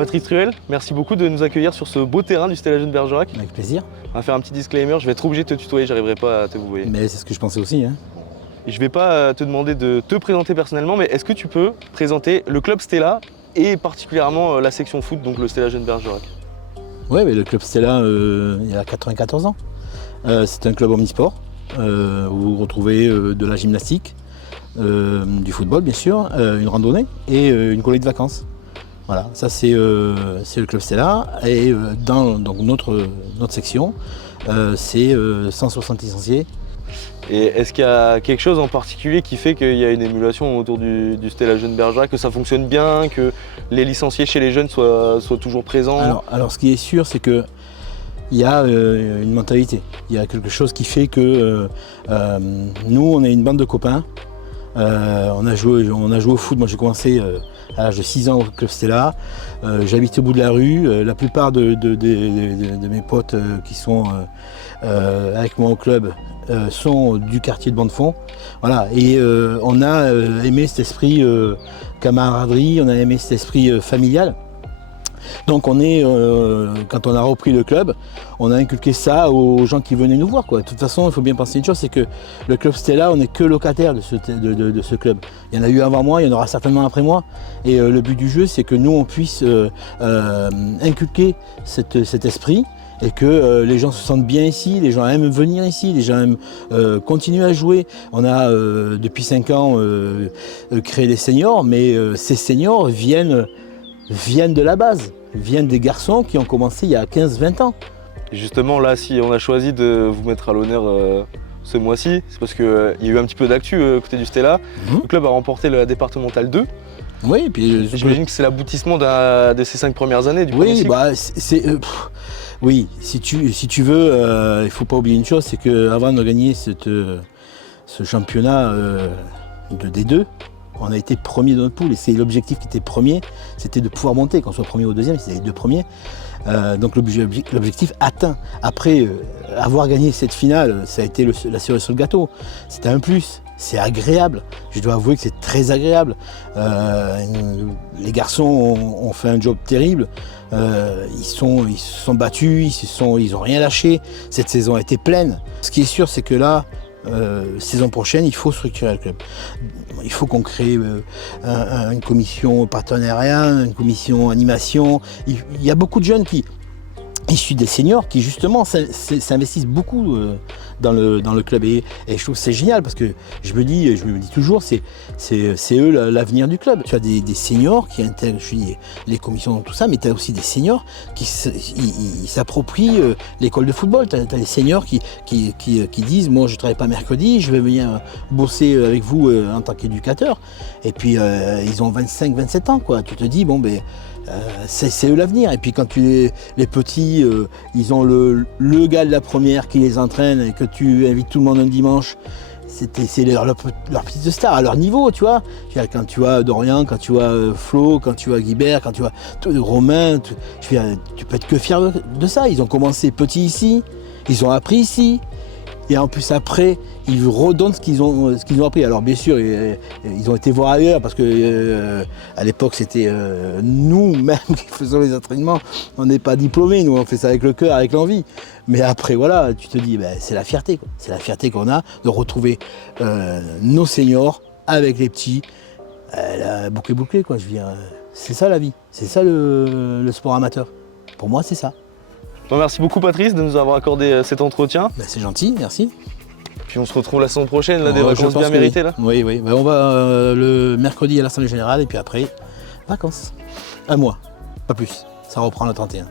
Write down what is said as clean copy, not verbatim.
Patrice Truel, merci beaucoup de nous accueillir sur ce beau terrain du Stella Jeune Bergerac. Avec plaisir. On va faire un petit disclaimer, je vais être obligé de te tutoyer, j'arriverai pas à te vouvoyer. Mais c'est ce que je pensais aussi. Hein. Et je vais pas te demander de te présenter personnellement, mais est-ce que tu peux présenter le club Stella et particulièrement la section foot, donc le Stella Jeune Bergerac? Oui, mais le club Stella, il a 94 ans. C'est un club omnisport où vous retrouvez de la gymnastique, du football bien sûr, une randonnée et une colonie de vacances. Voilà, ça c'est le club Stella. Et dans donc, notre section, c'est 160 licenciés. Et est-ce qu'il y a quelque chose en particulier qui fait qu'il y a une émulation autour du Stella Jeune Bergerac, que ça fonctionne bien, que les licenciés chez les jeunes soient toujours présents? Alors ce qui est sûr, c'est que il y a une mentalité, il y a quelque chose qui fait que nous, on est une bande de copains. On a joué au foot, moi j'ai commencé à l'âge de 6 ans au club Stella. J'habite au bout de la rue, la plupart de mes potes qui sont avec moi au club sont du quartier de Bonnefond. Voilà, et on a aimé cet esprit camaraderie, on a aimé cet esprit familial. Donc on est, quand on a repris le club, on a inculqué ça aux gens qui venaient nous voir, quoi. De toute façon, il faut bien penser une chose, c'est que le club Stella, on n'est que locataire de ce club. Il y en a eu avant moi, il y en aura certainement après moi. Et le but du jeu, c'est que nous, on puisse inculquer cet esprit et que les gens se sentent bien ici, les gens aiment venir ici, les gens aiment continuer à jouer. On a depuis 5 ans créé des seniors, mais ces seniors viennent de la base, viennent des garçons qui ont commencé il y a 15-20 ans. Et justement, là, si on a choisi de vous mettre à l'honneur ce mois-ci, c'est parce qu'il y a eu un petit peu d'actu côté du Stella. Le club a remporté la départementale 2. Oui, et puis j'imagine que c'est l'aboutissement de ces 5 premières années du premier cycle. Bah, oui, si tu veux, il ne faut pas oublier une chose, c'est qu'avant de gagner ce championnat de D2, on a été premier de notre poule et c'est l'objectif qui était premier, c'était de pouvoir monter, qu'on soit premier ou deuxième, c'était les 2 premiers. Donc l'objectif atteint. Après avoir gagné cette finale, ça a été la cerise sur le gâteau. C'était un plus, c'est agréable. Je dois avouer que c'est très agréable. Les garçons ont fait un job terrible. Ils se sont battus, ils ont rien lâché. Cette saison a été pleine. Ce qui est sûr, c'est que là, saison prochaine, il faut structurer le club. Il faut qu'on crée une commission partenariat, une commission animation. Il y a beaucoup de jeunes issus des seniors qui justement s'investissent beaucoup dans le club et je trouve que c'est génial parce que je me dis toujours c'est eux l'avenir du club. Tu as des seniors qui intègrent les commissions tout ça, mais tu as aussi des seniors qui s'approprient l'école de football. Tu as des seniors qui disent moi je travaille pas mercredi, je vais venir bosser avec vous en tant qu'éducateur et puis ils ont 25-27 ans quoi. Tu te dis bon ben c'est eux l'avenir. Et puis quand les petits, ils ont le gars de la première qui les entraîne et que tu invites tout le monde un dimanche, c'est leur petite star à leur niveau, tu vois. Quand tu vois Dorian, quand tu vois Flo, quand tu vois Guibert, quand tu vois Romain, tu peux être que fier de ça. Ils ont commencé petits ici, ils ont appris ici. Et en plus après, ils redonnent ce qu'ils ont appris. Alors bien sûr, ils ont été voir ailleurs parce que à l'époque c'était nous-mêmes qui faisions les entraînements. On n'est pas diplômés, nous on fait ça avec le cœur, avec l'envie. Mais après voilà, tu te dis, ben, c'est la fierté, quoi. C'est la fierté qu'on a de retrouver nos seniors avec les petits, bouclé quoi. Je veux dire, c'est ça la vie, c'est ça le sport amateur. Pour moi, c'est ça. Bon, merci beaucoup Patrice de nous avoir accordé cet entretien. Ben, c'est gentil, merci. Puis on se retrouve la saison prochaine, là, des vacances bien méritées là. Oui. Ben, on va le mercredi à l'Assemblée Générale et puis après, vacances. Un mois, pas plus. Ça reprend le 31.